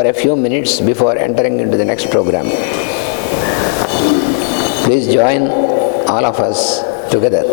for a few minutes before entering into the next program. Please join all of us together.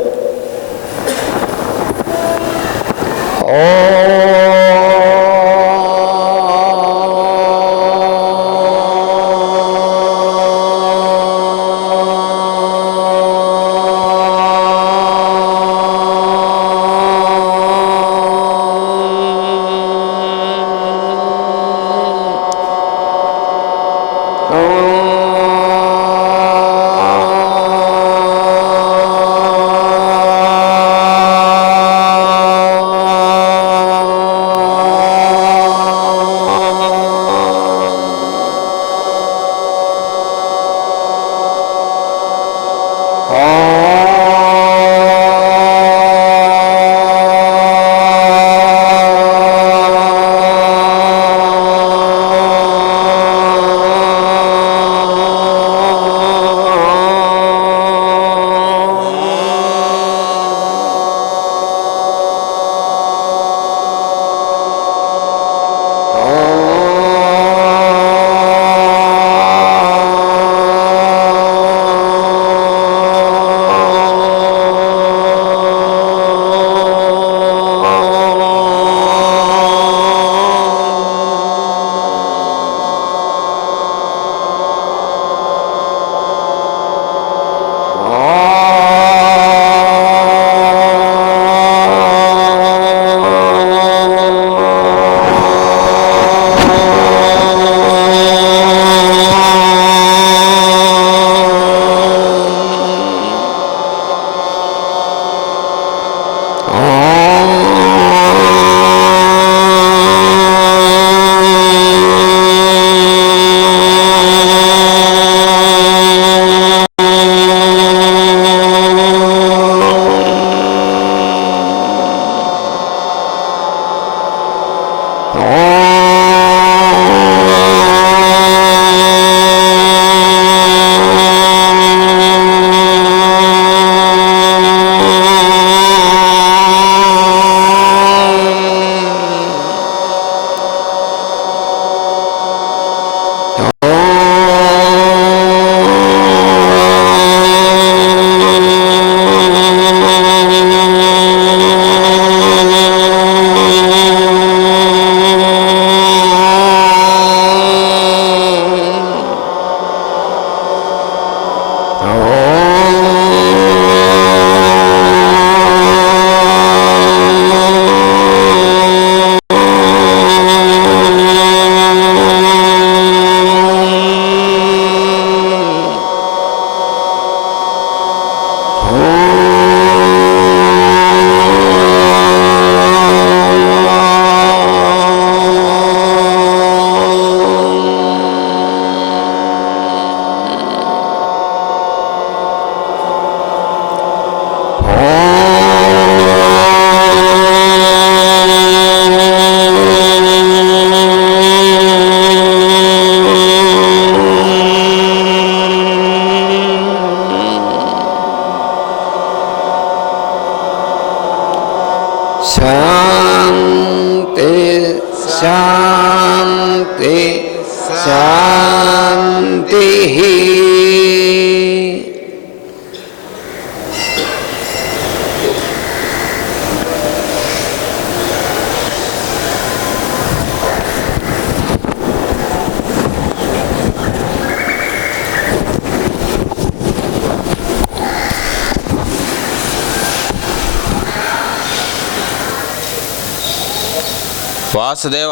Vasudeva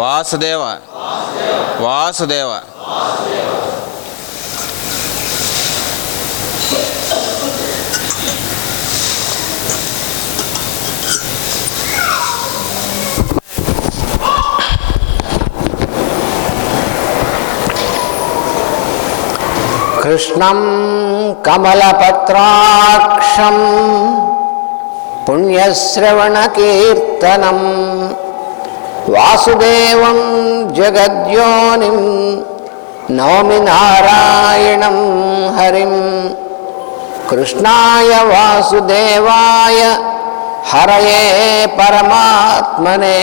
Vasudeva Vasudeva కృష్ణం కమలపత్రాక్షం పుణ్యశ్రవణకీర్తనం వాసుదేవం జగద్యోనిం నౌమి నారాయణం హరిం. కృష్ణాయ వాసుదేవాయ హరయే పరమాత్మనే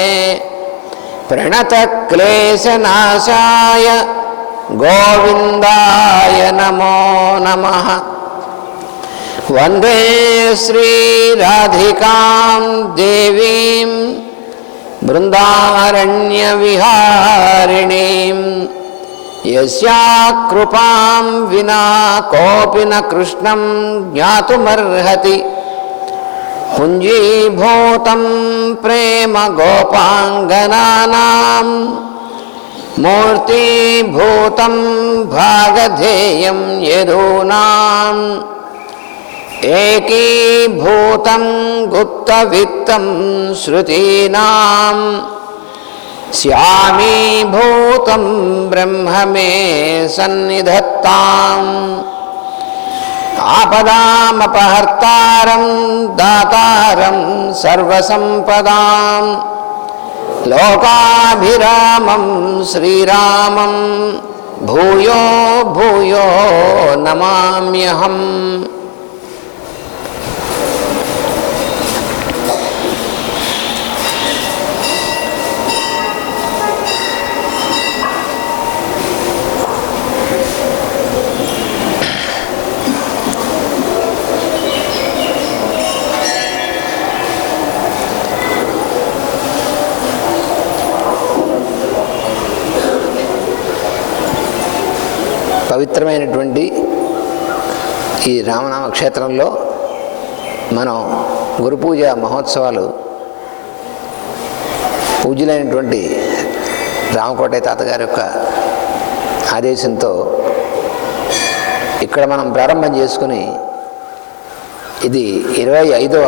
ప్రణతక్లేశనాశాయ గోవిందాయ నమో నమః. వందే శ్రీరాధికాం దేవీం బృందారణ్యవిహారిణీం యస్యా కృపాం వినా కోపి న కృష్ణం జ్ఞాతుమర్హతి. పుంజీభూతం ప్రేమ గోపాంగనానాం మూర్తిభూతం భాగధేయం యదూనాం ఏకీభూతం గుప్తవిత్తం శృతీనాం శ్యామీభూతం బ్రహ్మ మే సన్నిధత్తాం. ఆపదామపహర్తారం దాతారం సర్వసంపదాం లోకాభిరామం శ్రీరామం భూయో భూయో నమామ్యహం. పవిత్రమైనటువంటి ఈ రామనామ క్షేత్రంలో మనం గురు పూజ మహోత్సవాలు పూజ్యులైనటువంటి రామకోటయ్య తాతగారి యొక్క ఆదేశంతో ఇక్కడ మనం ప్రారంభం చేసుకుని ఇది 25వ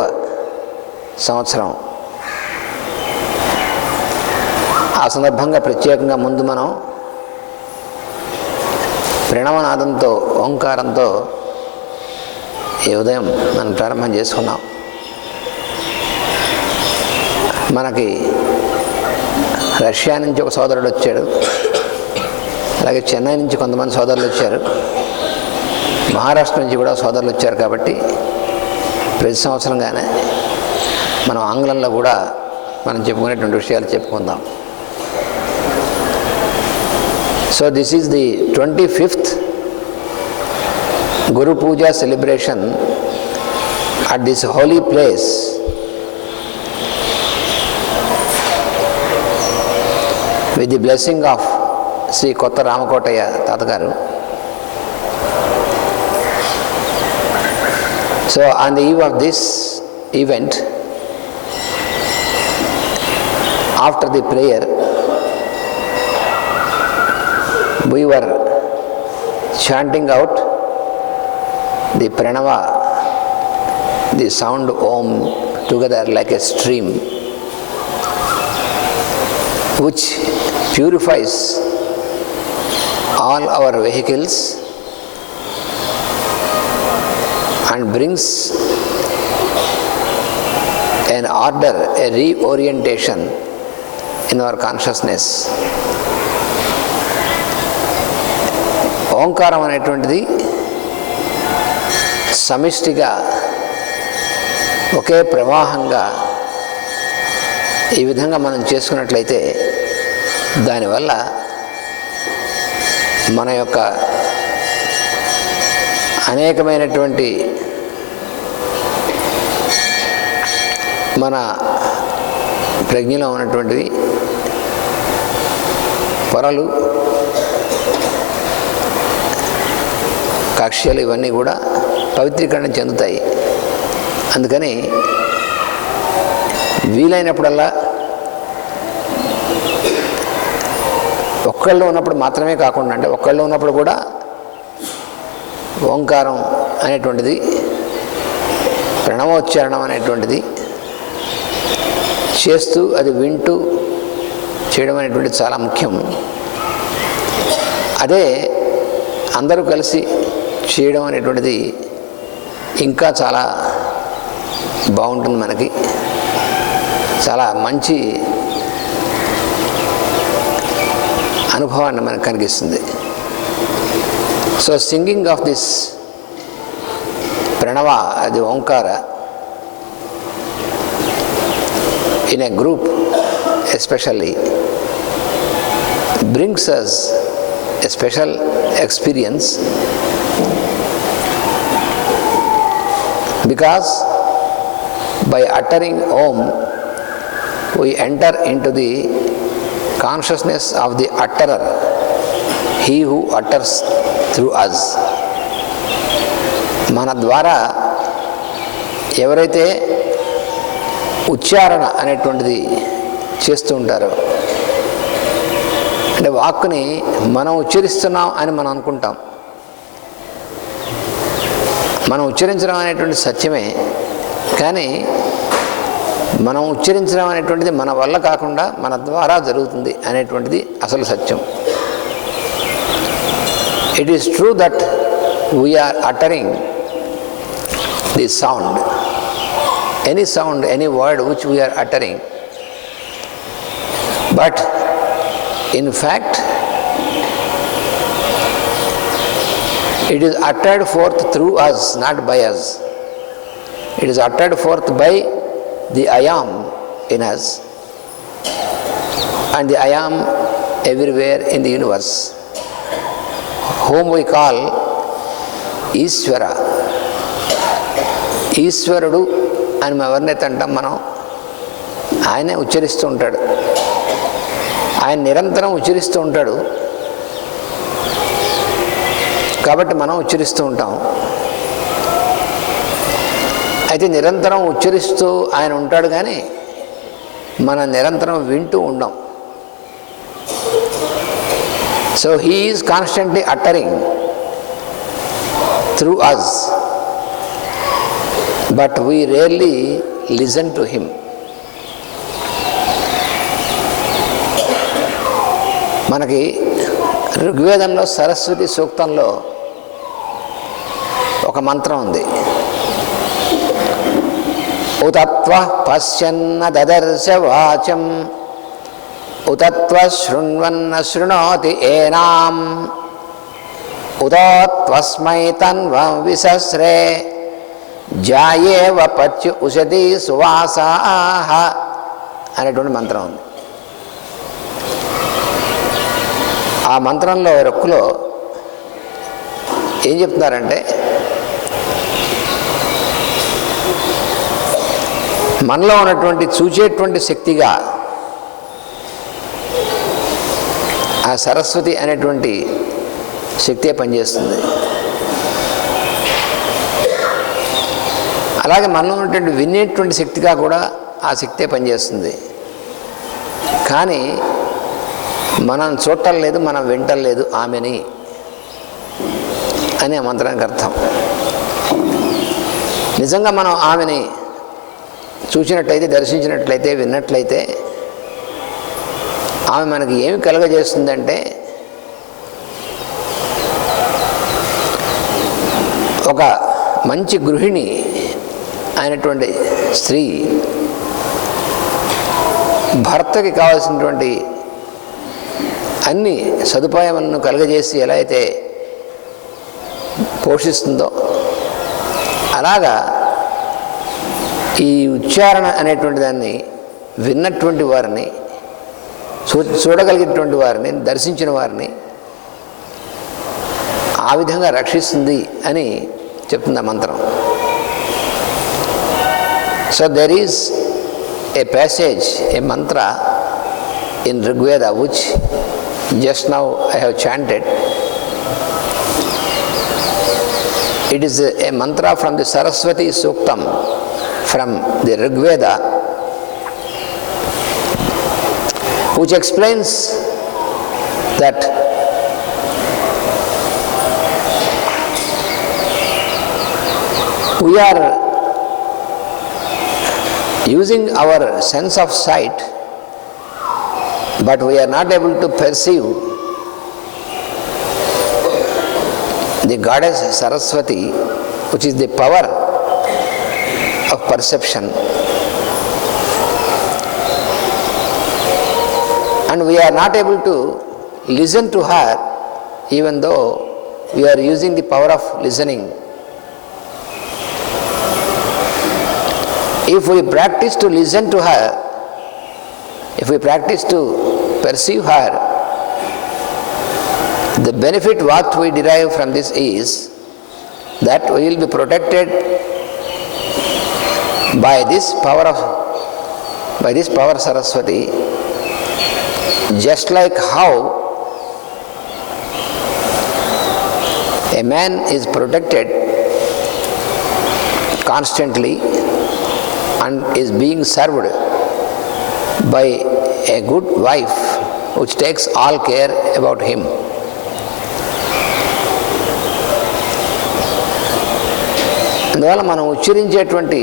సంవత్సరం. ఆ సందర్భంగా ప్రత్యేకంగా ముందు మనం ప్రణవనాదంతో ఓంకారంతో ఈ ఉదయం మనం ప్రారంభం చేసుకున్నాం. మనకి రష్యా నుంచి ఒక సోదరుడు వచ్చాడు, అలాగే చెన్నై నుంచి కొంతమంది సోదరులు వచ్చారు, మహారాష్ట్ర నుంచి కూడా సోదరులు వచ్చారు. కాబట్టి ప్రతి సంవత్సరంగానే మనం ఆంగ్లంలో కూడా మనం చెప్పుకునేటువంటి విషయాలు చెప్పుకుందాం. So this is the 25th Guru Puja celebration at this holy place. With the blessing of Sri Kotta Ramakotaya Tatagaru. So on the eve of this event, after the prayer, we were chanting out the pranava, the sound Om, together like a stream, which purifies all our vehicles and brings an order, a reorientation in our consciousness. ఓంకారం అనేటువంటిది సమిష్టిగా ఒకే ప్రవాహంగా ఈ విధంగా మనం చేసుకున్నట్లయితే దానివల్ల మన యొక్క అనేకమైనటువంటి మన ప్రజ్ఞలో ఉన్నటువంటివి పొరలు, కక్ష్యలు ఇవన్నీ కూడా పవిత్రీకరణ చెందుతాయి. అందుకని వీలైనప్పుడల్లా ఒక్కళ్ళు ఉన్నప్పుడు మాత్రమే కాకుండా, అంటే ఒక్కళ్ళు ఉన్నప్పుడు కూడా ఓంకారం అనేటువంటిది, ప్రణవోచ్చారణం అనేటువంటిది చేస్తూ అది వింటూ చేయడం అనేటువంటిది చాలా ముఖ్యం. అదే అందరూ కలిసి చేయడం అనేటువంటిది ఇంకా చాలా బాగుంటుంది, మనకి చాలా మంచి అనుభవాన్ని మనకు కలిగిస్తుంది. So singing of this pranava, అది omkara, in a group especially brings us a special experience, because by uttering Om, we enter into the consciousness of the utterer, he who utters through us. మన ద్వారా ఎవరైతే ఉచ్చారణ అనేటువంటిది చేస్తూ ఉంటారో, అంటే వాక్కుని మనం ఉచ్చరిస్తున్నాం అని మనం అనుకుంటాం. మనం ఉచ్చరించడం అనేటువంటి సత్యమే, కానీ మనం ఉచ్చరించడం అనేటువంటిది మన వల్ల కాకుండా మన ద్వారా జరుగుతుంది అనేటువంటిది అసలు సత్యం. It is true that we are uttering the sound, any sound, any word which we are uttering, but in fact it is uttered forth through us, not by us. It is uttered forth by the I am in us and the I am everywhere in the universe, whom we call Ishvara. ఈశ్వరుడు అని ఎవరినైతే అంటాం మనం, ఆయనే ఉచ్చరిస్తూ ఉంటాడు, ఆయన నిరంతరం ఉచ్చరిస్తూ ఉంటాడు, కాబట్టి మనం ఉచ్చరిస్తూ ఉంటాం. అయితే నిరంతరం ఉచ్చరిస్తూ ఆయన ఉంటాడు, కానీ మనం నిరంతరం వింటూ ఉండం. So he is constantly uttering through us, but we rarely listen to him. మనకి ఋగ్వేదంలో సరస్వతి సూక్తంలో ఒక మంత్రం ఉంది. ఉతత్వ పశ్యన్న దదర్శ వాచం ఉతత్వ శృణ్వన్న శృణోతి ఏనాం ఉతత్వస్మై తన్వం విసస్రే జాయేవ పచ్యు ఉషతి సువాసాః అనేటువంటి మంత్రం ఉంది. ఆ మంత్రంలో రొక్కులో ఏం చెప్తున్నారంటే, మనలో ఉన్నటువంటి చూచేటువంటి శక్తిగా ఆ సరస్వతి అనేటువంటి శక్తే పనిచేస్తుంది. అలాగే మనలో ఉన్నటువంటి వినేటువంటి శక్తిగా కూడా ఆ శక్తే పనిచేస్తుంది. కానీ మనం చూడటం లేదు, మనం వింటం లేదు ఆమెని అనే మంత్రానికి అర్థం. నిజంగా మనం ఆమెని చూసినట్లయితే, దర్శించినట్లయితే, విన్నట్లయితే ఆమె మనకి ఏమి కలుగజేస్తుందంటే, ఒక మంచి గృహిణి అయినటువంటి స్త్రీ భర్తకి కావాల్సినటువంటి అన్ని సదుపాయాలను కలుగజేసి ఎలా అయితే పోషిస్తుందో, అలాగా ఈ ఉచ్చారణ అనేటువంటి దాన్ని విన్నటువంటి వారిని, చూడగలిగినటువంటి వారిని, దర్శించిన వారిని ఆ విధంగా రక్షిస్తుంది అని చెప్తుంది ఆ మంత్రం. So there is a passage, a mantra in Rigveda which just now I have chanted. It is a mantra from the Saraswati Suktam from the Rigveda, which explains that we are using our sense of sight, but we are not able to perceive the goddess Saraswati, which is the power of perception, and we are not able to listen to her even though we are using the power of listening. If we practice to listen to her, if we practice to perceive her, The benefit what we derive from this is that we will be protected by this power Saraswati, just like how a man is protected constantly and is being served by a good wife which takes all care about him. అందువల్ల మనం ఉచ్చరించేటువంటి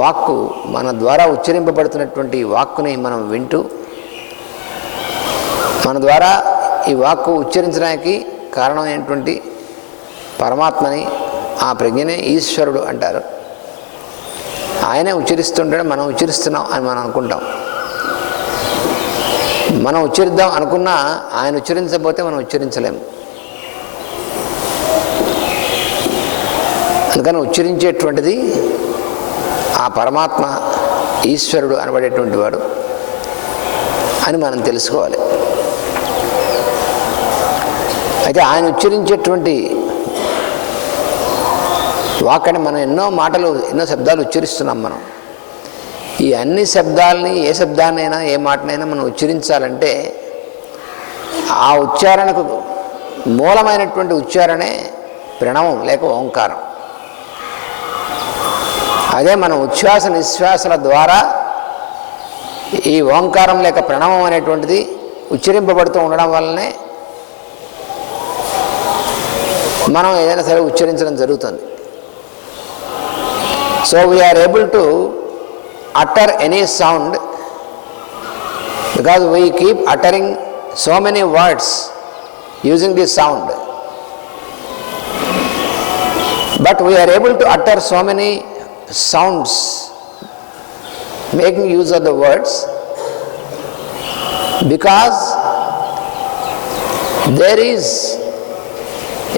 వాక్కు, మన ద్వారా ఉచ్చరింపబడుతున్నటువంటి వాక్కుని మనం వింటూ, మన ద్వారా ఈ వాక్కు ఉచ్చరించడానికి కారణమైనటువంటి పరమాత్మని, ఆ ప్రజ్ఞనే ఈశ్వరుడు అంటారు. ఆయనే ఉచ్చరిస్తుంటాడు, మనం ఉచ్చరిస్తున్నాం అని మనం అనుకుంటాం. మనం ఉచ్చరిద్దాం అనుకున్నా ఆయన ఉచ్చరించకపోతే మనం ఉచ్చరించలేము. అందుకని ఉచ్చరించేటువంటిది ఆ పరమాత్మ, ఈశ్వరుడు అనబడేటువంటి వాడు అని మనం తెలుసుకోవాలి. అయితే ఆయన ఉచ్చరించేటువంటి వాక్కని మనం ఎన్నో మాటలు, ఎన్నో శబ్దాలు ఉచ్చరిస్తున్నాం. మనం ఈ అన్ని శబ్దాలని, ఏ శబ్దాన్నైనా ఏ మాటనైనా మనం ఉచ్చరించాలంటే ఆ ఉచ్చారణకు మూలమైనటువంటి ఉచ్చారణే ప్రణవం లేక ఓంకారం. అదే మనం ఉచ్ఛ్వాస నిశ్వాసల ద్వారా ఈ ఓంకారం లేక ప్రణవం అనేటువంటిది ఉచ్చరింపబడుతూ ఉండడం వల్లనే మనం ఏదైనా సరే ఉచ్చరించడం జరుగుతుంది. So we are able to utter any sound because we keep uttering so many words using this sound. But we are able to utter so many sounds making use of the words because there is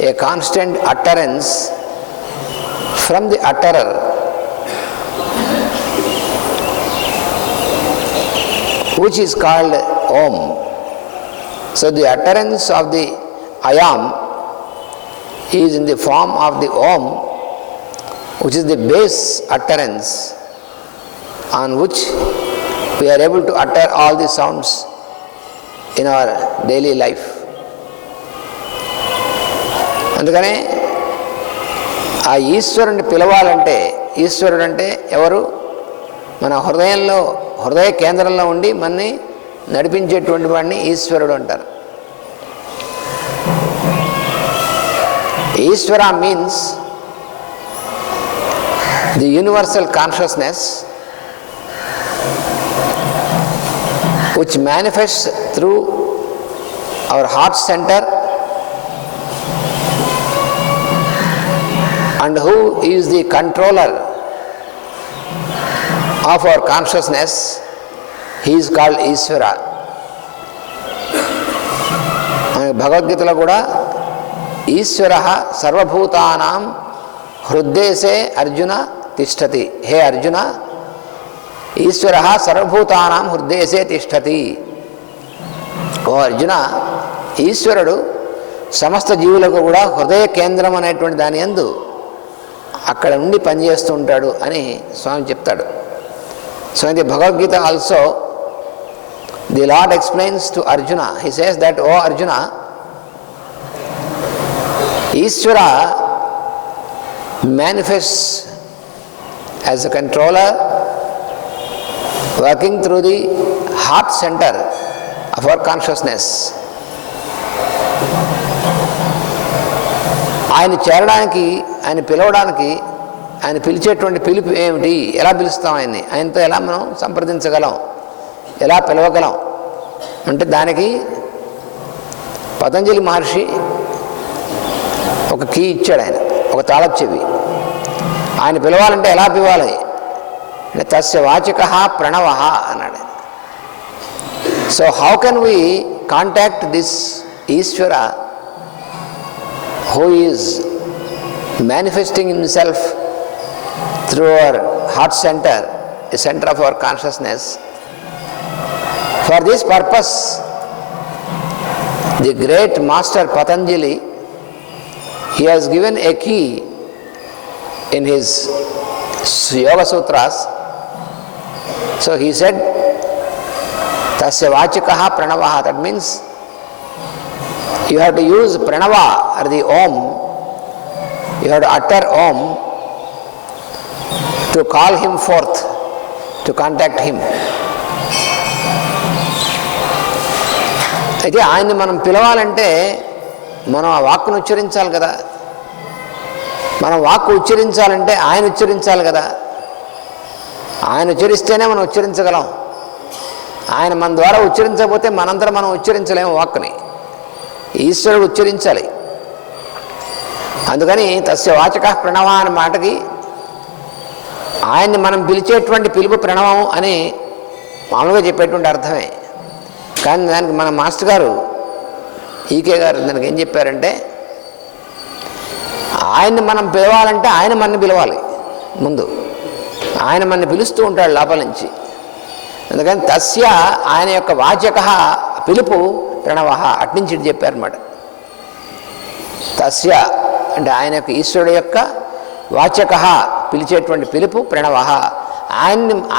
a constant utterance from the utterer, which is called Om. So the utterance of the I am is in the form of the Om, which is the base utterance on which we are able to utter all the sounds in our daily life. అందుకనే ఆ ఈశ్వరుని పిలవాలంటే, ఈశ్వరుడు అంటే ఎవరు? మన హృదయంలో, హృదయ కేంద్రంలో ఉండి మనని నడిపించేటువంటి వాడిని ఈశ్వరుడు అంటారు. Ishwara means the universal consciousness which manifests through our heart centre and who is the controller of our consciousness. He is called Ishvara. భగవద్గీతలో కూడా ఈశ్వరః సర్వభూతానాం హృద్దేశే అర్జున తిష్టతి. హే అర్జున, ఈశ్వరః సర్వభూతానాం హృద్దేశే తిష్టతి. ఓ అర్జున, ఈశ్వరుడు సమస్త జీవులకు కూడా హృదయ కేంద్రం అనేటువంటి దాని యందు అక్కడ ఉండి పనిచేస్తూ ఉంటాడు అని స్వామి చెప్తాడు. సో ఇది Bhagavad Gita also the lord explains to Arjuna. He says that O Arjuna, Ishwara manifests as a controller working through the heart center of our consciousness. ఆయన చేరడానికి, ఆయన పిలవడానికి, ఆయన పిలిచేటువంటి పిలుపు ఏమిటి? ఎలా పిలుస్తాం ఆయన్ని? ఆయనతో ఎలా మనం సంప్రదించగలం, ఎలా పిలవగలం అంటే దానికి పతంజలి మహర్షి ఒక కీ ఇచ్చాడు. ఆయన ఒక తాళపు చెవి. ఆయన పిలవాలంటే ఎలా పిలవాలి? తస్య వాచకః ప్రణవః అన్నాడు. So how can we contact this Ishwara who is manifesting himself through our heart center, the center of our consciousness? For this purpose, The great master Patanjali, he has given a key in his Yoga Sutras. So he said, Tasya Vachikaha Pranavaha. That means you have to use Pranava or the Om. You have to utter Om to call him forth, to contact him. అయితే ఆయన్ని మనం పిలవాలంటే మనం ఆ వాక్కును ఉచ్చరించాలి కదా. మనం వాక్కు ఉచ్చరించాలంటే ఆయన ఉచ్చరించాలి కదా. ఆయన ఉచ్చరిస్తేనే మనం ఉచ్చరించగలం. ఆయన మన ద్వారా ఉచ్చరించకపోతే మనందరం మనం ఉచ్చరించలేము వాక్కుని. ఈశ్వరుడు ఉచ్చరించాలి. అందుకని తస్య వాచక ప్రణవ అనే మాటకి ఆయన్ని మనం పిలిచేటువంటి పిలుపు ప్రణవం అని మామూలుగా చెప్పేటువంటి అర్థమే. కానీ దానికి మన మాస్టర్ గారు ఈకే గారు దానికి ఏం చెప్పారంటే, ఆయన్ని మనం పిలవాలంటే ఆయన మనని పిలవాలి. ముందు ఆయన మనని పిలుస్తూ ఉంటాడు లోపల నుంచి. అందుకని తస్య ఆయన యొక్క వాచక పిలుపు ప్రణవ అట్నుంచి ఇటు చెప్పారన్నమాట. తస్య అంటే ఆయన యొక్క ఈశ్వరుడు యొక్క వాచక పిలిచేటువంటి పిలుపు ప్రణవ.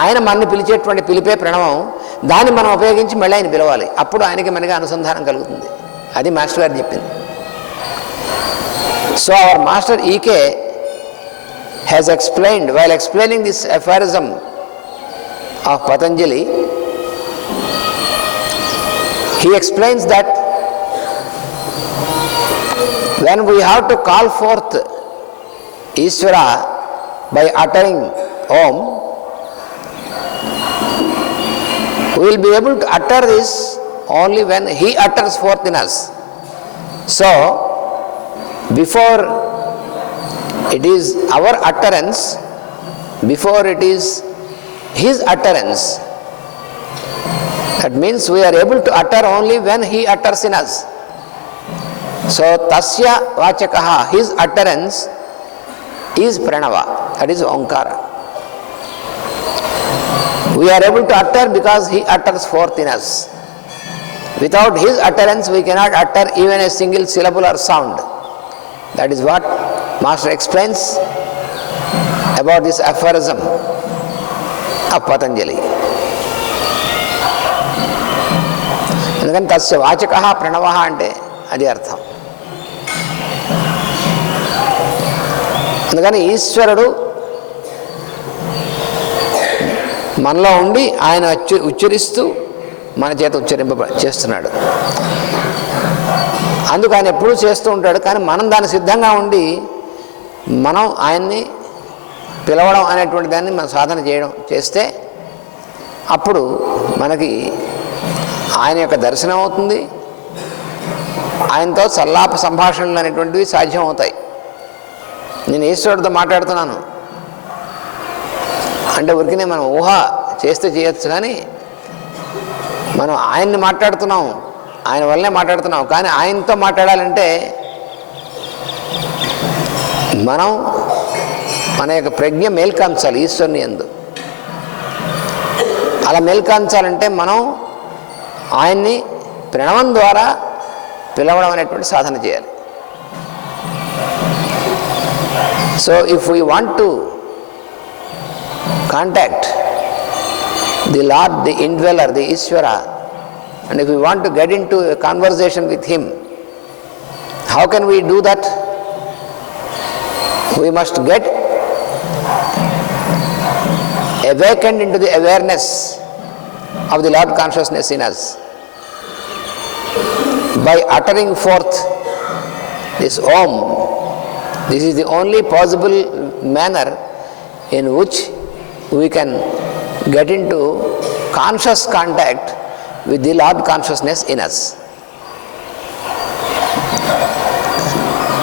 ఆయన మనని పిలిచేటువంటి పిలిపే ప్రణవం. దాన్ని మనం ఉపయోగించి మళ్ళీ ఆయన పిలవాలి. అప్పుడు ఆయనకి మనకి అనుసంధానం కలుగుతుంది. అది మాస్టర్ గారు చెప్పింది. So our master EK has explained, while explaining this aphorism of Patanjali, he explains that when we have to call forth Ishvara by uttering Om, we will be able to utter this only when he utters forth in us. So, before it is our utterance, before it is his utterance. That means we are able to utter only when he utters in us. So tasya vachakaha, his utterance is pranava, that is Omkara. We are able to utter because he utters forth in us. Without his utterance we cannot utter even a single syllable or sound. That is what Master explains about this aphorism of Patanjali. ఎందుకని తస్య వాచక ప్రణవ అంటే అది అర్థం. అందుకని ఈశ్వరుడు మనలో ఉండి ఆయన ఉచ్చరిస్తూ మన చేత చేస్తున్నాడు. అందుకు ఆయన ఎప్పుడూ చేస్తూ ఉంటాడు. కానీ మనం దాన్ని సిద్ధంగా ఉండి మనం ఆయన్ని పిలవడం అనేటువంటి దాన్ని మనం సాధన చేస్తే అప్పుడు మనకి ఆయన యొక్క దర్శనం అవుతుంది. ఆయనతో సల్లాప సంభాషణలు అనేటువంటివి సాధ్యం అవుతాయి. నేను ఈశ్వరుడితో మాట్లాడుతున్నాను అంటే ఊరికినే మనం ఊహ చేస్తే చేయొచ్చు, కానీ మనం ఆయన్ని మాట్లాడుతున్నాం, ఆయన వల్లనే మాట్లాడుతున్నాం. కానీ ఆయనతో మాట్లాడాలంటే మనం మన యొక్క ప్రజ్ఞ మేల్కాంచాలి ఈశ్వరుని యందు. అలా మేల్కాంచాలంటే మనం ఆయన్ని ప్రణవం ద్వారా పిలవడం అనేటువంటి సాధన చేయాలి. So if we want to contact the lord, the indweller, the Ishwara, and if we want to get into a conversation with him, how can we do that? We must get awakened into the awareness of the Lord consciousness in us by uttering forth this Om. This is the only possible manner in which we can get into conscious contact with the Lord consciousness in us.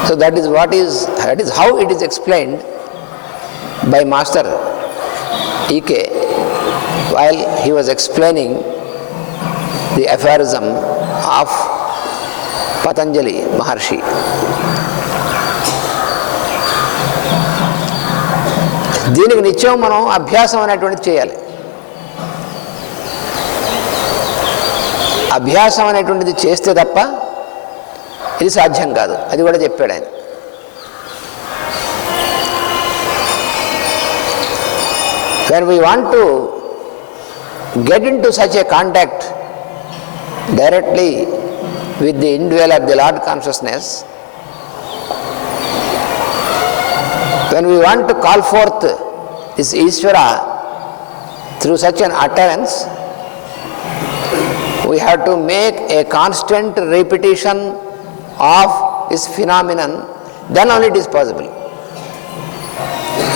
So that is how it is explained by Master E.K. while he was explaining the aphorism of Patanjali Maharshi. దీనికి నిత్యం మనం అభ్యాసం అనేటువంటిది చేయాలి. అభ్యాసం అనేటువంటిది చేస్తే తప్ప ఇది సాధ్యం కాదు. అది కూడా చెప్పాడు ఆయన. When we want to get into such a contact directly with the indweller of the Lord consciousness, when we want to call forth this Ishvara through such an utterance, we have to make a constant repetition of this phenomenon, then only it is possible.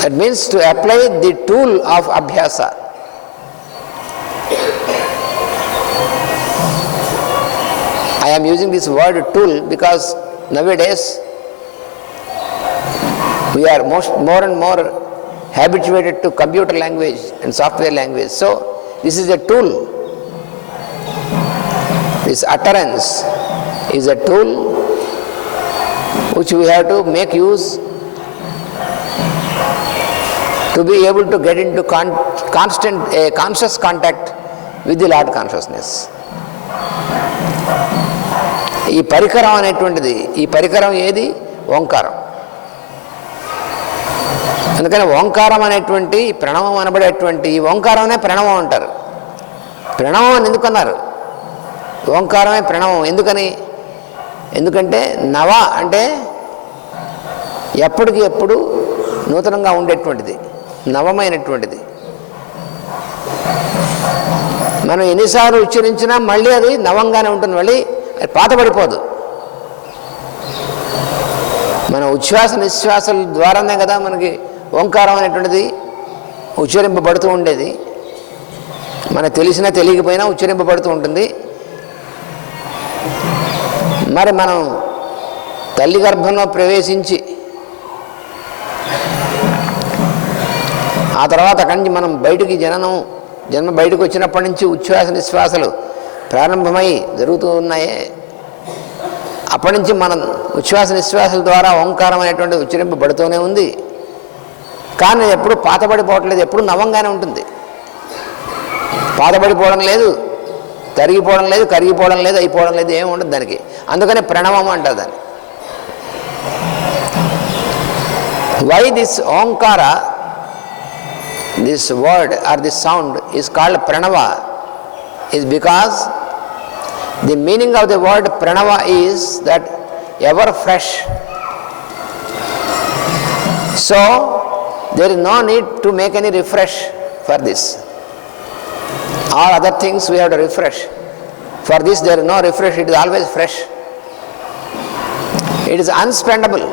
That means to apply the tool of abhyasa. I am using this word tool because nowadays we are more and more habituated to computer language and software language. So this is a tool. This utterance is a tool which we have to make use to be able to get into conscious contact with the Lord consciousness. ఈ పరికరం అనేటువంటిది, ఈ పరికరం ఏది? ఓంకారం. అందుకని ఓంకారం అనేటువంటి ప్రణవం అనబడేటువంటి ఈ ఓంకారమే ప్రణవం అంటారు. ప్రణవం అని ఎందుకన్నారు? ఓంకారమే ప్రణవం. ఎందుకని? ఎందుకంటే నవ అంటే ఎప్పటికి ఎప్పుడు నూతనంగా ఉండేటువంటిది, నవమైనటువంటిది. మనం ఎన్నిసార్లు ఉచ్చరించినా మళ్ళీ అది నవంగానే ఉంటుంది, మళ్ళీ అది పాతబడిపోదు. మన ఉచ్ఛ్వాస నిశ్వాసాల ద్వారానే కదా మనకి ఓంకారం అనేటువంటిది ఉచ్చరింపబడుతూ ఉండేది. మనకు తెలిసినా తెలియకపోయినా ఉచ్చరింపబడుతూ ఉంటుంది. మరి మనం తల్లి గర్భంలో ప్రవేశించి ఆ తర్వాత అక్కడి నుంచి మనం బయటికి జన్మ బయటకు వచ్చినప్పటి నుంచి ఉచ్ఛ్వాస నిశ్వాసాలు ప్రారంభమై జరుగుతూ ఉన్నాయే. అప్పటి నుంచి మనం ఉచ్ఛ్వాస నిశ్వాసాల ద్వారా ఓంకారం అనేటువంటి ఉచ్చరింపబడుతూనే ఉంది. కానీ ఎప్పుడు పాతబడిపోవట్లేదు, ఎప్పుడు నవంగానే ఉంటుంది. పాతబడిపోవడం లేదు, తరిగిపోవడం లేదు, కరిగిపోవడం లేదు, అయిపోవడం లేదు, ఏమి ఉండదు దానికి. అందుకనే ప్రణవం అంటారు దాన్ని. Why this Omkara, this word or this sound is called pranava is because the meaning of the word pranava is that ever fresh. So there is no need to make any refresh for this. All other things we have to refresh. For this there is no refresh, it is always fresh. It is unspendable.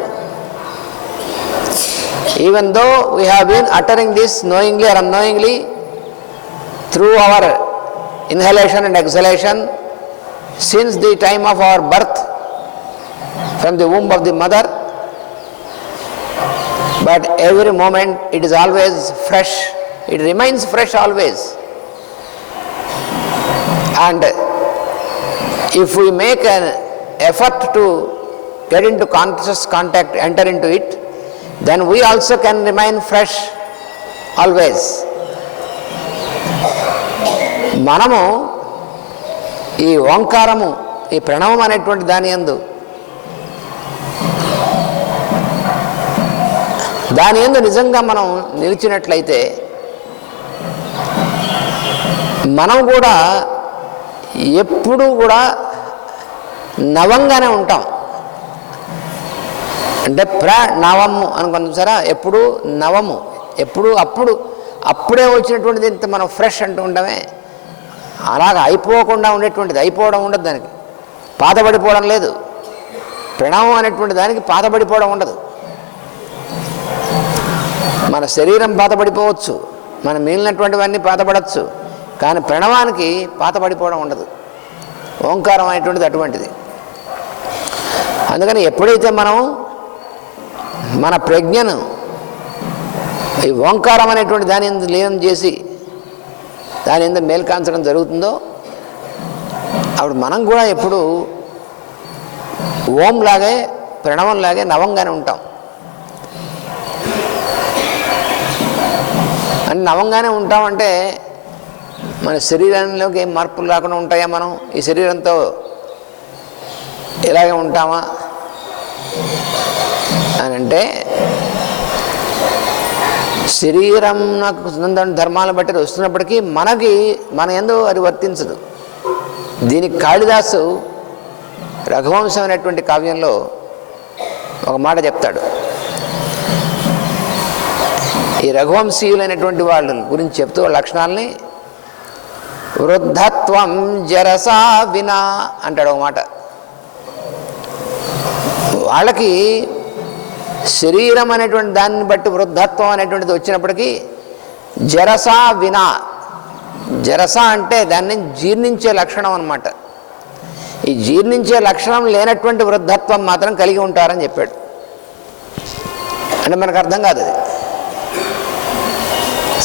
Even though we have been uttering this knowingly or unknowingly through our inhalation and exhalation since the time of our birth from the womb of the mother, but every moment it is always fresh. It remains fresh always. And if we make an effort to get into conscious contact, enter into it, then we also can remain fresh always. మనము ఈ ఓంకారము, ఈ ప్రణవం అనేటువంటి దాని యందు నిజంగా మనం నిలిచినట్లయితే మనం కూడా ఎప్పుడూ కూడా నవంగానే ఉంటాం. అంటే ప్రణవము అనుకున్నాం సరే, ఎప్పుడు నవము, ఎప్పుడు అప్పుడే వచ్చినటువంటిది ఇంత మనం ఫ్రెష్ అంటూ ఉండమే. అలాగ అయిపోకుండా ఉండేటువంటిది, అయిపోవడం ఉండదు దానికి, పాతబడిపోవడం లేదు. ప్రణవం అనేటువంటి దానికి పాతబడిపోవడం ఉండదు. మన శరీరం పాతబడిపోవచ్చు, మన మిగిలినటువంటివన్నీ పాతబడచ్చు, కానీ ప్రణవానికి పాతబడిపోవడం ఉండదు. ఓంకారం అనేటువంటిది అటువంటిది. అందుకని ఎప్పుడైతే మనం మన ప్రజ్ఞను ఈ ఓంకారం అనేటువంటి దాని యందు లీనం చేసి దాని యందు మేల్కాంచడం జరుగుతుందో అప్పుడు మనం కూడా ఎప్పుడు ఓంలాగే ప్రణవంలాగే నవంగానే ఉంటాం. అని నవంగానే ఉంటామంటే మన శరీరంలోకి ఏం మార్పులు రాకుండా ఉంటాయా? మనం ఈ శరీరంతో ఇలాగే ఉంటామా అని అంటే, శరీరం నాకు ధర్మాలను బట్టి వస్తున్నప్పటికీ మన యందు అది వర్తించదు. దీనికి కాళిదాసు రఘువంశం అనేటువంటి కావ్యంలో ఒక మాట చెప్తాడు. ఈ రఘువంశీయులైనటువంటి వాళ్ళ గురించి చెప్తూ వాళ్ళ లక్షణాలని వృద్ధత్వం జరసా వినా అంటాడు ఒక మాట. వాళ్ళకి శరీరం అనేటువంటి దాన్ని బట్టి వృద్ధత్వం అనేటువంటిది వచ్చినప్పటికీ జరసా వినా, జరస అంటే దాన్ని జీర్ణించే లక్షణం అన్నమాట. ఈ జీర్ణించే లక్షణం లేనటువంటి వృద్ధత్వం మాత్రం కలిగి ఉంటారని చెప్పాడు. అంటే మనకు అర్థం కాదు అది.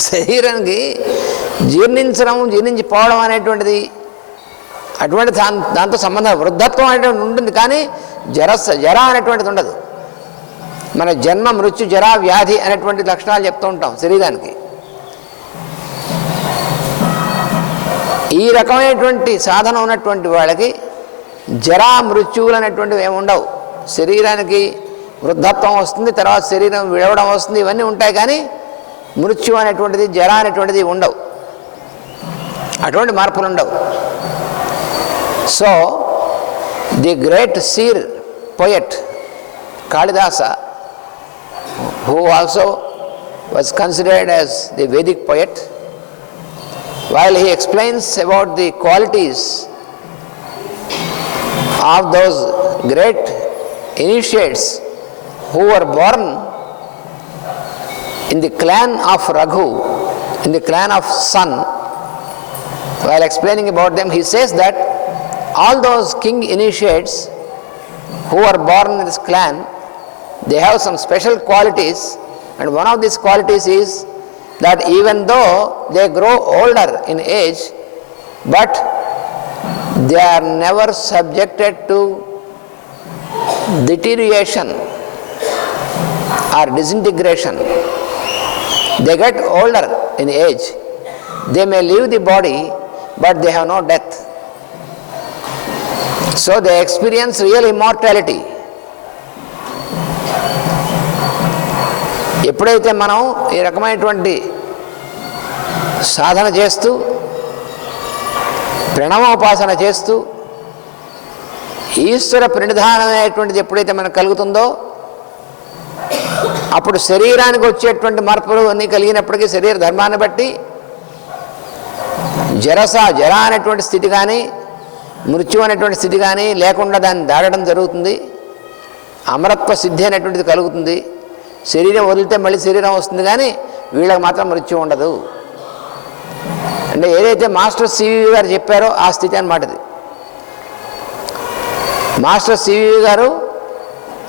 శరీరానికి జీర్ణించిపోవడం అనేటువంటిది అటువంటి దాంతో సంబంధం, వృద్ధత్వం అనేటువంటిది ఉంటుంది, కానీ జర అనేటువంటిది ఉండదు. మన జన్మ మృత్యు జరా వ్యాధి అనేటువంటి లక్షణాలు చెప్తూ ఉంటాం శరీరానికి. ఈ రకమైనటువంటి సాధన ఉన్నటువంటి వాళ్ళకి జరా మృత్యువులు అనేటువంటివి ఏమి ఉండవు. శరీరానికి వృద్ధత్వం వస్తుంది, తర్వాత శరీరం విడవడం వస్తుంది, ఇవన్నీ ఉంటాయి, కానీ మృత్యు అనేటువంటిది జర అనేటువంటిది ఉండవు, అటువంటి మార్పులు ఉండవు. So the great seer poet Kalidasa, who also was considered as the Vedic poet, while he explains about the qualities of those great initiates who were born in the clan of Raghu, in the clan of Sun, while explaining about them, he says that all those king initiates who are born in this clan, they have some special qualities, and one of these qualities is that even though they grow older in age, but they are never subjected to deterioration or disintegration. They get older in age, they may leave the body, but they have no death. So they experience real immortality. ఎప్పుడైతే మనం ఈ రకమైనటువంటి సాధన చేస్తూ ప్రణవోపాసన చేస్తూ ఈశ్వర ప్రణిధానం అనేటువంటిది ఎప్పుడైతే మనకు కలుగుతుందో, అప్పుడు శరీరానికి వచ్చేటువంటి మార్పులు అన్నీ కలిగినప్పటికీ శరీర ధర్మాన్ని బట్టి జర అనేటువంటి స్థితి కానీ మృత్యు అనేటువంటి స్థితి కానీ లేకుండా దాన్ని దాటడం జరుగుతుంది. అమరత్వ సిద్ధి అనేటువంటిది కలుగుతుంది. శరీరం వదిలితే మళ్ళీ శరీరం వస్తుంది, కానీ వీళ్ళకి మాత్రం మృత్యు ఉండదు. అంటే ఏదైతే మాస్టర్ సివి గారు చెప్పారో ఆ స్థితి అన్నమాట ఇది. మాస్టర్ సివి గారు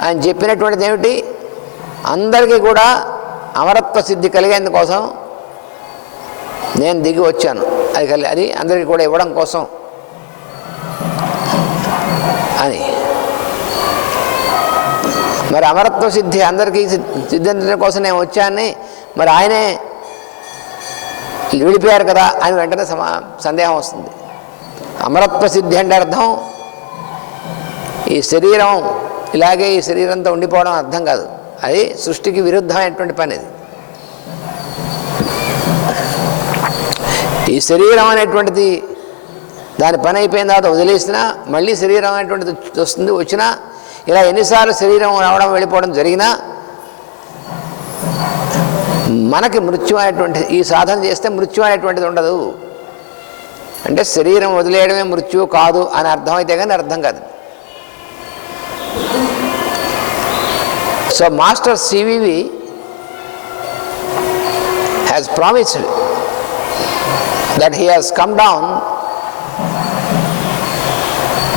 ఆయన చెప్పినటువంటిది ఏమిటి, అందరికీ కూడా అమరత్వ సిద్ధి కలిగేందుకోసం నేను దిగి వచ్చాను, అది అందరికీ కూడా ఇవ్వడం కోసం అని. మరి అమరత్వ సిద్ధి అందరికీ సిద్ధించడం కోసం నేను వచ్చానని మరి ఆయనే విడిపోయారు కదా అని వెంటనే సందేహం వస్తుంది. అమరత్వ సిద్ధి అంటే అర్థం ఈ శరీరం ఇలాగే ఈ శరీరంతో ఉండిపోవడం అర్థం కాదు. అది సృష్టికి విరుద్ధమైనటువంటి పని. ఇది ఈ శరీరం అనేటువంటిది దాని పని అయిపోయిన తర్వాత వదిలేసినా మళ్ళీ శరీరం అనేటువంటిది వస్తుంది. వచ్చినా ఇలా ఎన్నిసార్లు శరీరం రావడం వెళ్ళిపోవడం జరిగినా మనకి మృత్యు అనేటువంటిది, ఈ సాధన చేస్తే మృత్యు అనేటువంటిది ఉండదు. అంటే శరీరం వదిలేయడమే మృత్యు కాదు అని అర్థమైతే కానీ అర్థం కాదు. So master CVV has promised that he has come down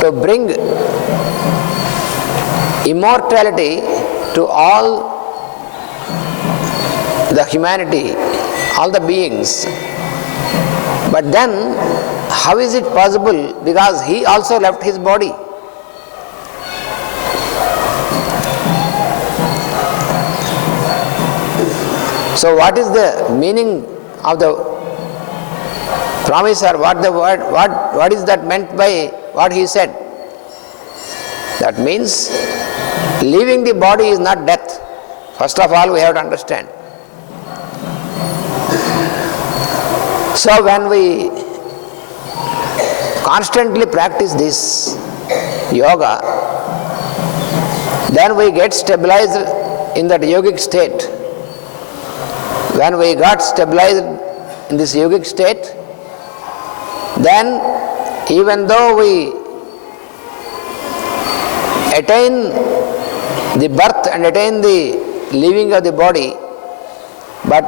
to bring immortality to all the humanity, all the beings. But then how is it possible? Because he also left his body. So what is the meaning of the promise, or what is that meant by what he said? That means leaving the body is not death. First of all, we have to understand. So when we constantly practice this yoga, then we get stabilized in that yogic state. When we got stabilized in this yogic state, then even though we attain the birth and attain the leaving of the body, but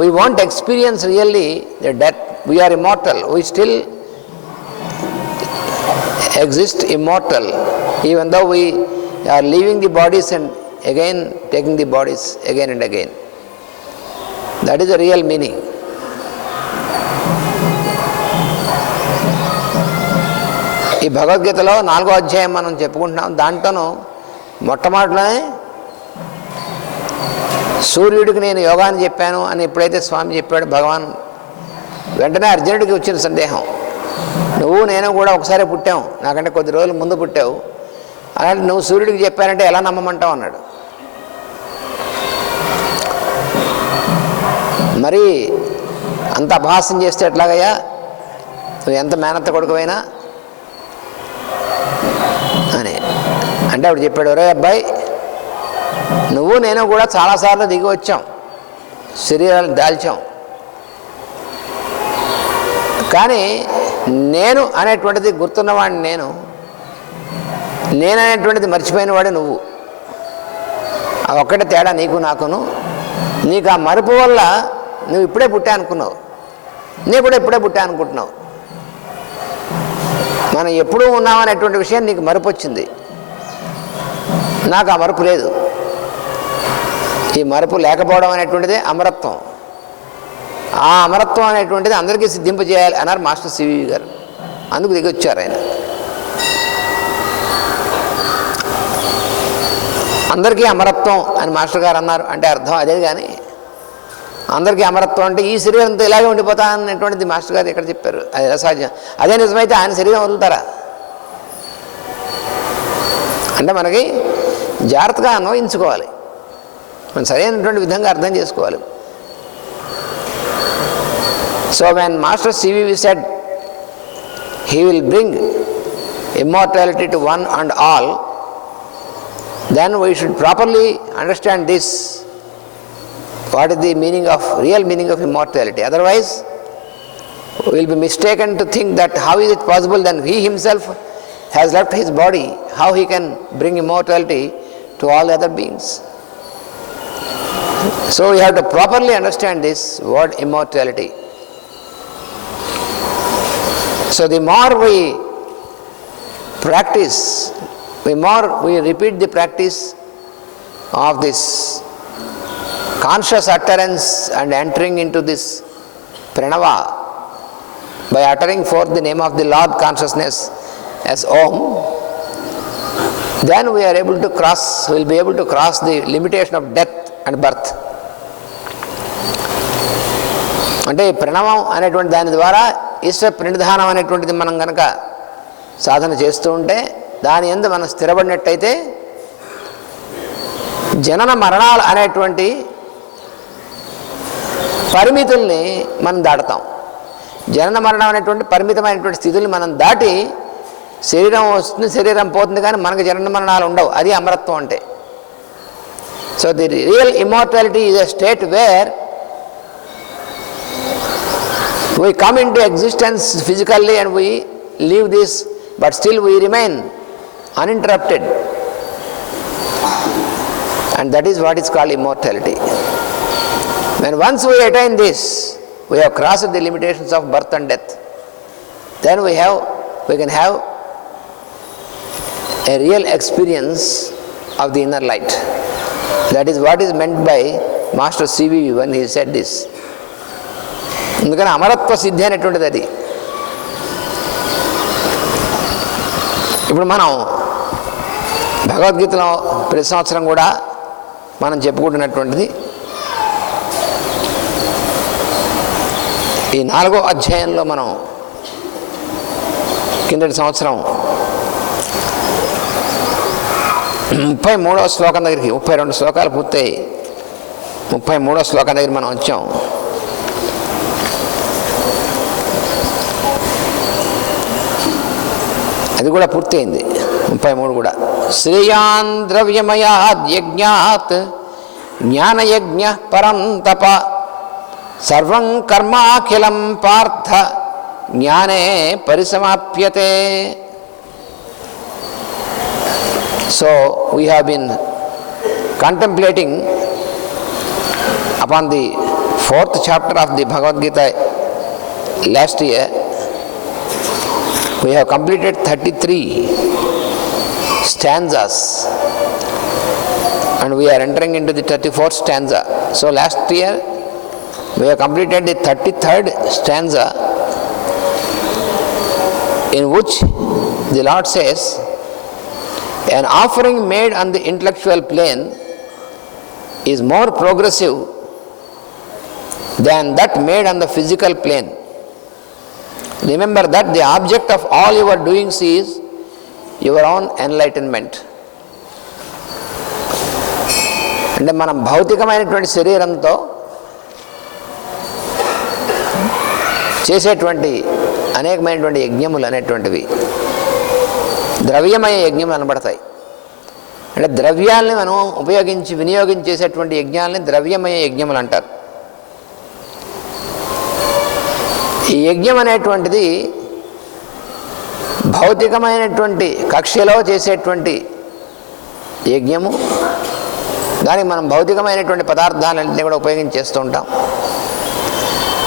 we won't experience really the death. We are immortal. We still exist immortal, even though we are leaving the bodies and again taking the bodies again and again. That is the real meaning. ఈ భగవద్గీతలో 4వ అధ్యాయం మనం చెప్పుకుంటున్నాం. దాంట్లోనూ మొట్టమొదటిలోనే సూర్యుడికి నేను యోగాన్ని చెప్పాను అని ఎప్పుడైతే స్వామి చెప్పాడు భగవాన్, వెంటనే అర్జునుడికి వచ్చిన సందేహం, నువ్వు నేను కూడా ఒకసారి పుట్టావు, నాకంటే కొద్ది రోజులు ముందు పుట్టావు, అలాంటి నువ్వు సూర్యుడికి చెప్పానంటే ఎలా నమ్మమంటావు అన్నాడు. మరి అంత అపహాస్యం చేస్తే ఎట్లాగయ్యా, నువ్వు ఎంత మేనత్త కొడుకువైనా అని అంటే అప్పుడు చెప్పాడు, ఒరే అబ్బాయి, నువ్వు నేను కూడా చాలాసార్లు దిగి వచ్చాం, శరీరాలు దాల్చాం, కానీ నేను అనేటువంటిది గుర్తున్నవాడిని నేననేటువంటిది మర్చిపోయినవాడు నువ్వు. ఆ ఒక్కటే తేడా నీకు నాకును. నీకు ఆ మరుపు వల్ల నువ్వు ఇప్పుడే పుట్టా అనుకున్నావు, నీ కూడా ఇప్పుడే పుట్టా అనుకుంటున్నావు. మనం ఎప్పుడూ ఉన్నామనేటువంటి విషయం నీకు మరుపు వచ్చింది, నాకు ఆ మరుపు లేదు. ఈ మరుపు లేకపోవడం అనేటువంటిదే అమరత్వం. ఆ అమరత్వం అనేటువంటిది అందరికీ సిద్ధింపజేయాలి అన్నారు మాస్టర్ సివి గారు. అందుకు దిగొచ్చారు ఆయన. అందరికీ అమరత్వం అని మాస్టర్ గారు అన్నారు అంటే అర్థం అదే, కానీ అందరికీ అమరత్వం అంటే ఈ శరీరంతో ఇలాగే ఉండిపోతా అనేటువంటిది మాస్టర్ గారు ఎక్కడ చెప్పారు? అది అసాధ్యం. అదే నిజమైతే ఆయన శరీరం వదులుతారా? అంటే మనకి జాగ్రత్తగా అన్వయించుకోవాలి, మనం సరైనటువంటి విధంగా అర్థం చేసుకోవాలి. So when Master CVV said he will bring immortality to one and all, then we should properly understand this. What is the meaning of, real meaning of immortality? Otherwise, we will be mistaken to think that how is it possible that he himself has left his body, how he can bring immortality to all other beings. So we have to properly understand this word immortality. So the more we practice, the more we repeat the practice of this conscious utterance and entering into this pranava by uttering forth the name of the Lord consciousness as Om, then we are able to cross, we will be able to cross the limitation of death and birth. అంటే ఈ ప్రణవం అనేటువంటి దాని ద్వారా ఈశ్వర ప్రణిధానం అనేటువంటిది మనం కనుక సాధన చేస్తూ ఉంటే, దాని యందు మనం స్థిరపడినట్టయితే జనన మరణాలు అనేటువంటి పరిమితుల్ని మనం దాటుతాం. జనన మరణం అనేటువంటి పరిమితమైనటువంటి స్థితుల్ని మనం దాటి శరీరం వస్తుంది, శరీరం పోతుంది, కానీ మనకు జనన మరణాలు ఉండవు. అది అమరత్వం అంటే. So the real immortality is a state where we come into existence physically and we leave this, but still we remain uninterrupted, and that is what is called immortality. When once we attain this, we have crossed the limitations of birth and death. Then we can have a real experience of the inner light. That is what is meant by Master CVV when he said this. అందుకని అమరత్వ సిద్ధి అనేటువంటిది అది. ఇప్పుడు మనం భగవద్గీతలో ప్రతి సంవత్సరం కూడా మనం చెప్పుకుంటున్నటువంటిది ఈ 4వ అధ్యాయంలో మనం కిందటి సంవత్సరం 33వ శ్లోకం దగ్గరికి 32 శ్లోకాలు పూర్తయి 33వ శ్లోకం దగ్గర మనం వచ్చాం. అది కూడా పూర్తయింది 33 కూడా. శ్రేయాన్ ద్రవ్యమయాద్ యజ్ఞాత్ జ్ఞానయజ్ఞ పరం తప సర్వం కర్మాఖిలం Partha జ్ఞానే పరిసమాప్యతే. So we have been contemplating upon the 4th chapter of the Bhagavad Gita last year. We have completed 33 stanzas and we are entering into the 34th stanza. So last year we have completed the 33rd stanza, in which the Lord says, an offering made on the intellectual plane is more progressive than that made on the physical plane. Remember that the object of all your doings is your own enlightenment. అంటే మనం భౌతికమైనటువంటి శరీరంతో చేసేటువంటి అనేకమైనటువంటి యజ్ఞములు అనేటువంటివి ద్రవ్యమయ యజ్ఞములు అనబడతాయి. అంటే ద్రవ్యాల్ని మనం ఉపయోగించి వినియోగించేసేటువంటి యజ్ఞాలని ద్రవ్యమయ యజ్ఞములు అంటారు. ఈ యజ్ఞం అనేటువంటిది భౌతికమైనటువంటి కక్ష్యలో చేసేటువంటి యజ్ఞము. దానికి మనం భౌతికమైనటువంటి పదార్థాలన్నింటినీ కూడా ఉపయోగించేస్తూ ఉంటాం.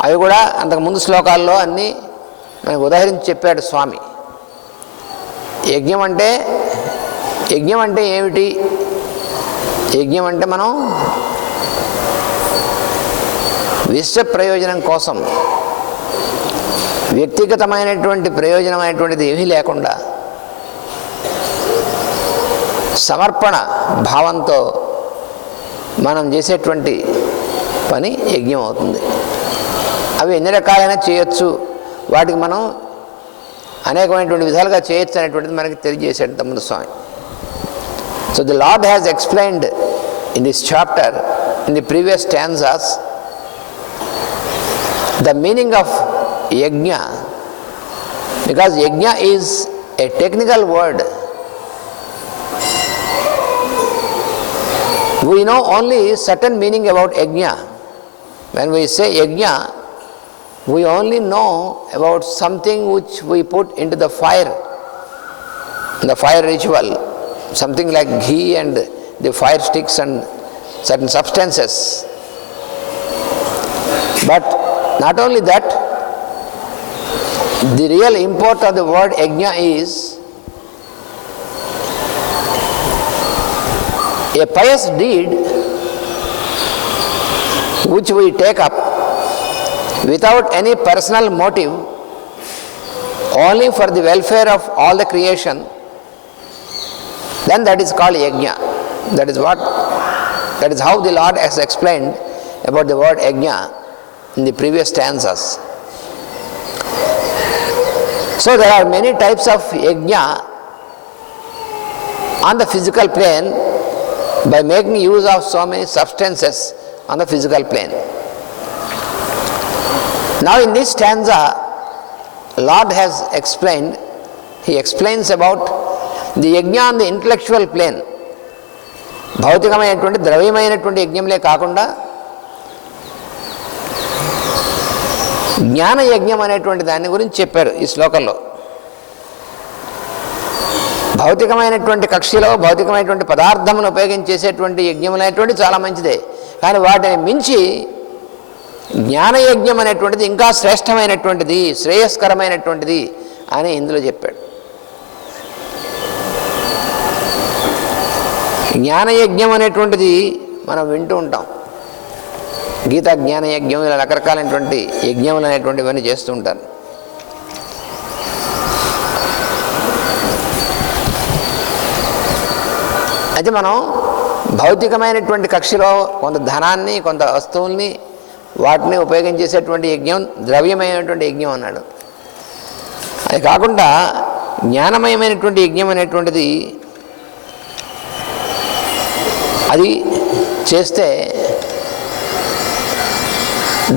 అవి కూడా అంతకుముందు శ్లోకాల్లో అన్నీ మనకు ఉదాహరించి చెప్పాడు స్వామి. యజ్ఞం అంటే ఏమిటి? యజ్ఞం అంటే మనం విశ్వ ప్రయోజనం కోసం, వ్యక్తిగతమైనటువంటి ప్రయోజనమైనటువంటిది ఏమీ లేకుండా సమర్పణ భావంతో మనం చేసేటువంటి పని యజ్ఞం అవుతుంది. అవి ఎన్ని రకాలైనా చేయొచ్చు, వాటికి మనం అనేకమైనటువంటి విధాలుగా చేయొచ్చు అనేటువంటిది మనకి తెలియజేశాడు తమ్ముడు స్వామి. So the lord has explained in this chapter, in the previous stanzas, the meaning of yajna, because yajna is a technical word. We know only certain meaning about yajna. When we say yajna, we only know about something which we put into the fire, the fire ritual, something like ghee and the fire sticks and certain substances. But not only that, the real import of the word yajna is a pious deed which we take up without any personal motive, only for the welfare of all the creation, then that is called yajna. That is how the Lord has explained about the word yajna in the previous stanzas. So there are many types of yajna on the physical plane, by making use of so many substances on the physical plane. Now in this stanza, Lord has explained, he explains about the yajna on the intellectual plane. భౌతికమైనటువంటి ద్రవ్యమైనటువంటి యజ్ఞంలే కాకుండా జ్ఞాన యజ్ఞం అనేటువంటి దాని గురించి చెప్పారు ఈ శ్లోకంలో. భౌతికమైనటువంటి కక్షలో భౌతికమైనటువంటి పదార్థమును ఉపయోగించేసేటువంటి యజ్ఞం అనేటువంటి చాలా మంచిదే, కానీ వాటిని మించి జ్ఞానయజ్ఞం అనేటువంటిది ఇంకా శ్రేష్టమైనటువంటిది, శ్రేయస్కరమైనటువంటిది అని ఇందులో చెప్పాడు. జ్ఞానయజ్ఞం అనేటువంటిది మనం వింటూ ఉంటాం. గీతా జ్ఞానయజ్ఞం, ఇలా రకరకాలైనటువంటి యజ్ఞములు అనేటువంటివన్నీ చేస్తూ ఉంటారు. అయితే మనం భౌతికమైనటువంటి కక్షలో కొంత ధనాన్ని, కొంత వస్తువుల్ని, వాటిని ఉపయోగించేసేటువంటి యజ్ఞం ద్రవ్యమైనటువంటి యజ్ఞం అన్నాడు. అది కాకుండా జ్ఞానమయమైనటువంటి యజ్ఞం అనేటువంటిది అది చేస్తే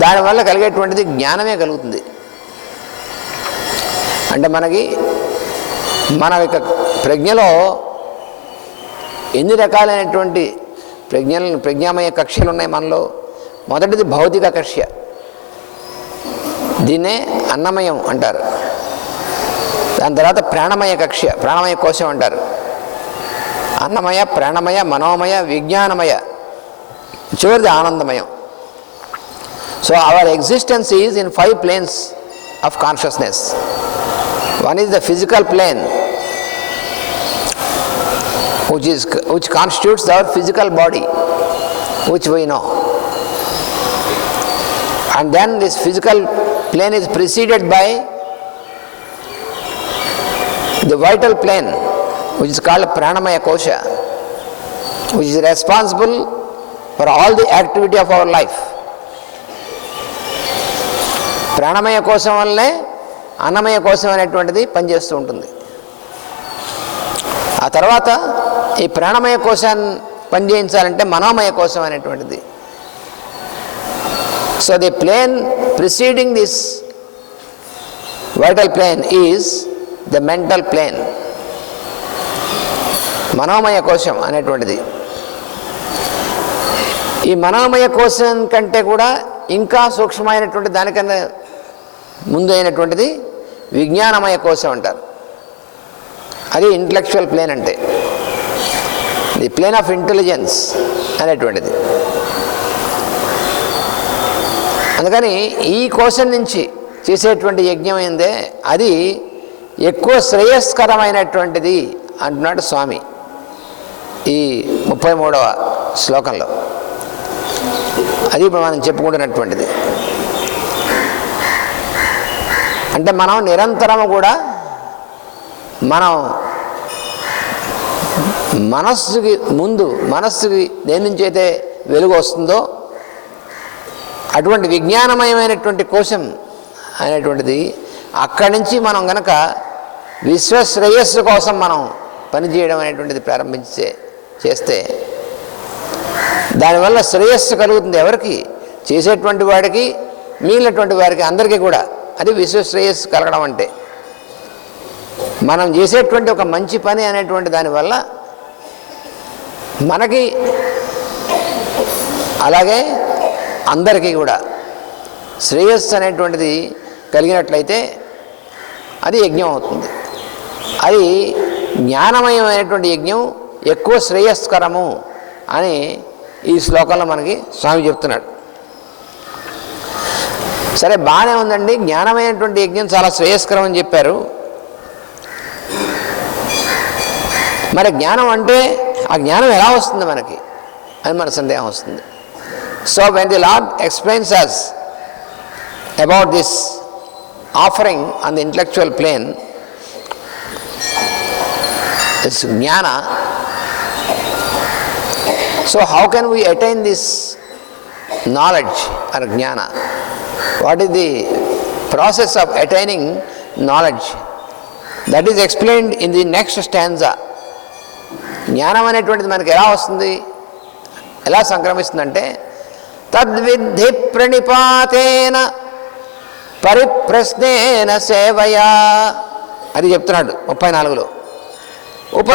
దానివల్ల కలిగేటువంటిది జ్ఞానమే కలుగుతుంది. అంటే మనకి మన యొక్క ప్రజ్ఞలో ఎన్ని రకాలైనటువంటి ప్రజ్ఞామయ కక్ష్యలు ఉన్నాయి మనలో. మొదటిది భౌతిక కక్ష్య, దీన్నే అన్నమయం అంటారు. దాని తర్వాత ప్రాణమయ కక్ష్య, ప్రాణమయ కోశం అంటారు. అన్నమయ, ప్రాణమయ, మనోమయ, విజ్ఞానమయ, చివరిది ఆనందమయం. So our existence is in 5 planes of consciousness. One is the physical plane, which constitutes our physical body, which we know. And then this physical plane is preceded by the vital plane, which is called Pranamaya Kosha, which is responsible for all the activity of our life. ప్రాణమయ కోశం వల్లనే అన్నమయ కోశం అనేటువంటిది పనిచేస్తూ ఉంటుంది. ఆ తర్వాత ఈ ప్రాణమయ కోశాన్ని పనిచేయించాలంటే మనోమయ కోశం అనేటువంటిది. So the plane preceding this vital plane is the mental plane, మనోమయ కోశం అనేటువంటిది. ఈ మనోమయ కోశం కంటే కూడా ఇంకా సూక్ష్మమైనటువంటి దానికన్నా ముందు అయినటువంటిది విజ్ఞానమయ కోశం అంటారు. అది ఇంటలెక్చువల్ ప్లేన్, అంటే ది ప్లేన్ ఆఫ్ ఇంటెలిజెన్స్ అనేటువంటిది. అందుకని ఈ కోశం నుంచి చేసేటువంటి యజ్ఞం ఏందే అది ఎక్కువ శ్రేయస్కరమైనటువంటిది అంటున్నాడు స్వామి ఈ 33వ శ్లోకంలో. అది ఇప్పుడు మనం చెప్పుకుంటున్నటువంటిది. అంటే మనం నిరంతరము కూడా మనం మనస్సుకి దేని నుంచి అయితే వెలుగు వస్తుందో అటువంటి విజ్ఞానమయమైనటువంటి కోశం అనేటువంటిది అక్కడి నుంచి మనం గనక విశ్వశ్రేయస్సు కోసం మనం పనిచేయడం అనేటువంటిది చేస్తే దానివల్ల శ్రేయస్సు కలుగుతుంది. ఎవరికి? చేసేటువంటి వాడికి, మిగిలినటువంటి వారికి, అందరికీ కూడా. అది విశ్వశ్రేయస్సు కలగడం అంటే మనం చేసేటువంటి ఒక మంచి పని అనేటువంటి దానివల్ల మనకి అలాగే అందరికీ కూడా శ్రేయస్సు అనేటువంటిది కలిగినట్లయితే అది యజ్ఞం అవుతుంది. అది జ్ఞానమయమైనటువంటి యజ్ఞం ఎక్కువ శ్రేయస్కరము అని ఈ శ్లోకంలో మనకి స్వామి చెప్తున్నాడు. సరే, బాగానే ఉందండి, జ్ఞానమైనటువంటి యజ్ఞం చాలా శ్రేయస్కరం అని చెప్పారు. మరి జ్ఞానం అంటే ఆ జ్ఞానం ఎలా వస్తుంది మనకి అని మన సందేహం వస్తుంది. So when the lord explains us about this offering on the intellectual plane, this jnana, so how can we attain this knowledge or jnana? What is the process of attaining knowledge? That is explained in the next stanza. జ్ఞానం అనేటువంటిది మనకి ఎలా వస్తుంది, ఎలా సంక్రమిస్తుందంటే తద్విద్ధి ప్రణిపాతేన పరిప్రశ్నేన సేవయా అది చెప్తున్నాడు 34లో.